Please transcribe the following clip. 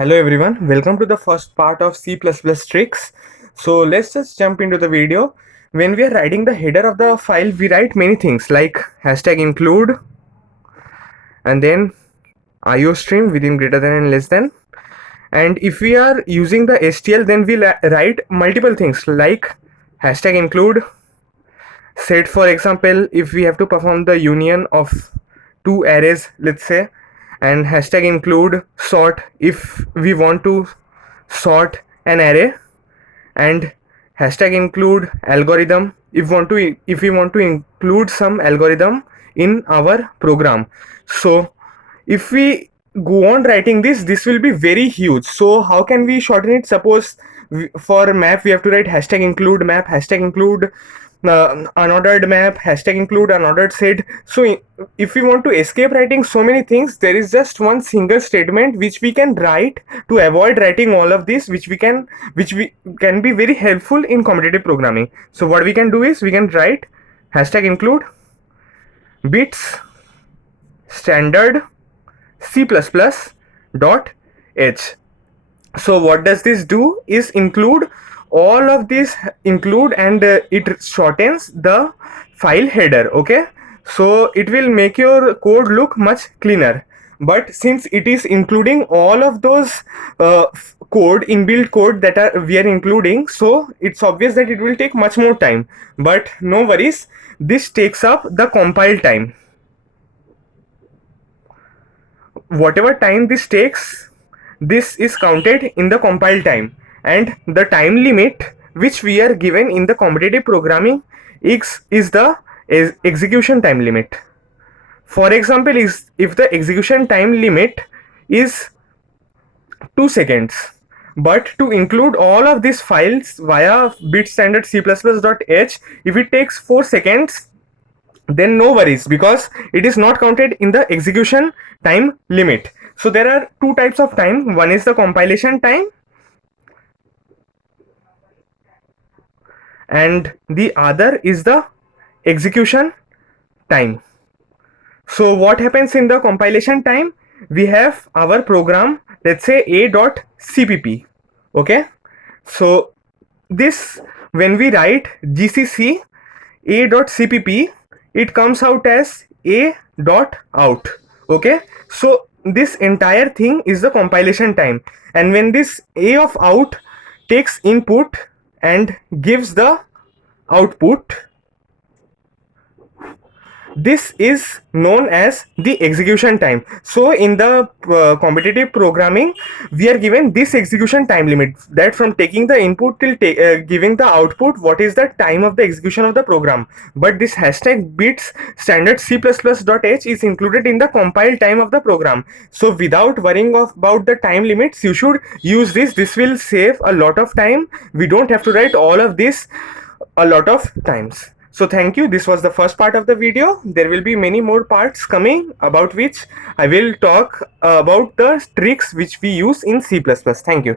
Hello everyone, welcome to the first part of C++ tricks. So let's just jump into the video. When we are writing the header of the file, we write many things like hashtag include and then iostream within greater than and less than. And if we are using the STL, then we write multiple things like hashtag include set. For example, if we have to perform the union of two arrays, let's say, and hashtag include sort if we want to sort an array, and hashtag include algorithm if we want to include some algorithm in our program. So if we go on writing this will be very huge. So how can we shorten it? Suppose for map we have to write hashtag include map, hashtag include unordered map, hashtag include unordered set. So if we want to escape writing so many things, there is just one single statement which we can write to avoid writing all of this, which we can be very helpful in competitive programming. So what we can do is we can write hashtag include bits standard C++ dot h. So what does this do is include all of this include, and it shortens the file header. Okay, so it will make your code look much cleaner. But since it is including all of those inbuilt code that we are including, so it's obvious that it will take much more time. But no worries, this takes up the compile time. Whatever time this takes, this is counted in the compile time, and the time limit which we are given in the competitive programming is the execution time limit. For example, if the execution time limit is 2 seconds, but to include all of these files via bit standard C++.h, if it takes 4 seconds, then no worries, because it is not counted in the execution time limit. So there are two types of time. One is the compilation time and the other is the execution time. So what happens in the compilation time? We have our program, let's say a.cpp. Okay, so this, when we write gcc a.cpp, it comes out as a.out. Okay, so this entire thing is the compilation time, and when this a of out takes input and gives the output, this is known as the execution time. So in the competitive programming, we are given this execution time limit, that from taking the input till giving the output, what is the time of the execution of the program. But this hashtag bits standard C++.h is included in the compile time of the program. So without worrying about the time limits, you should use this. This will save a lot of time. We don't have to write all of this a lot of times. So thank you. This was the first part of the video. There will be many more parts coming, about which I will talk about the tricks which we use in C++. Thank you.